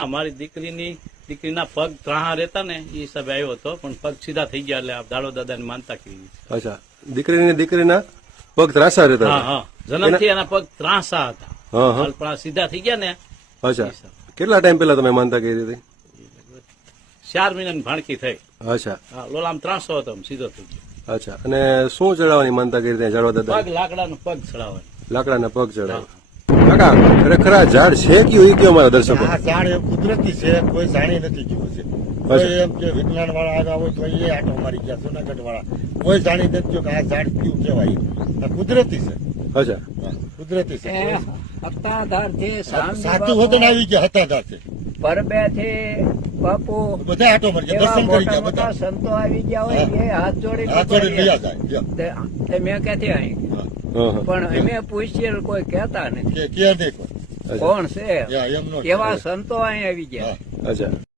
અમારી દીકરીના પગ ત્રાહા રહેતા ને એ હિસાબે આવ્યો હતો, પણ પગ સીધા થઈ ગયા એટલે દાડો દાદાની માનતા કરી. અચ્છા, દીકરીના પગ ત્રાસા રહેતા? હા હા, જન્મથી એના પગ ત્રાસા હતા. હા હા, પણ આ સીધા થઈ ગયા ને. અચ્છા, કેટલા ટાઈમ પેલા તમે માનતા કરી હતી? 4 મહિનાની ભાણકી થઈ. અચ્છા, હા, લોલામ ત્રાસો હતો, સીધો થઈ ગયો. અચ્છા, અને શું ચડાવવાની માનતા કરી હતી જાડવા દાદા? પગ લાકડાનો પગ ચડાવવાનો. લાકડાના પગ ચડાવે. કાકા, ખરેખર આ ઝાડ છે કયું એ કયો અમારા દર્શકો? આ ઝાડ એ કુદરતી છે, કોઈ જાણી નથી ગયું છે. કોઈ એમ કે વિજ્ઞાન વાળા આવ્યા હોય તો એ આટો મારી ગયા, જુનાગઢ વાળા કોઈ જાણી નથી ગયું કે આ ઝાડ કયું કહેવાય. આ કુદરતી છે. અચ્છા, કુદરતી છે. હતાધાર છે, સાચું વતન આવી ગયા હતાધાર છે. પરબે છે બાપુ, બધા આટો મારી ગયા, દર્શન કરી ગયા બધા. સંતો આવી ગયા હોય એ હાથ જોડી હાથ જોડી લઈ જાય. મેં ક્યાંથી આવી પણ અમે પૂછીએ કોઈ કહેતા નથી કે નહીં કોઈ. કોણ છે એમ નો એવા સંતો અહીં આવી ગયા. અચ્છા.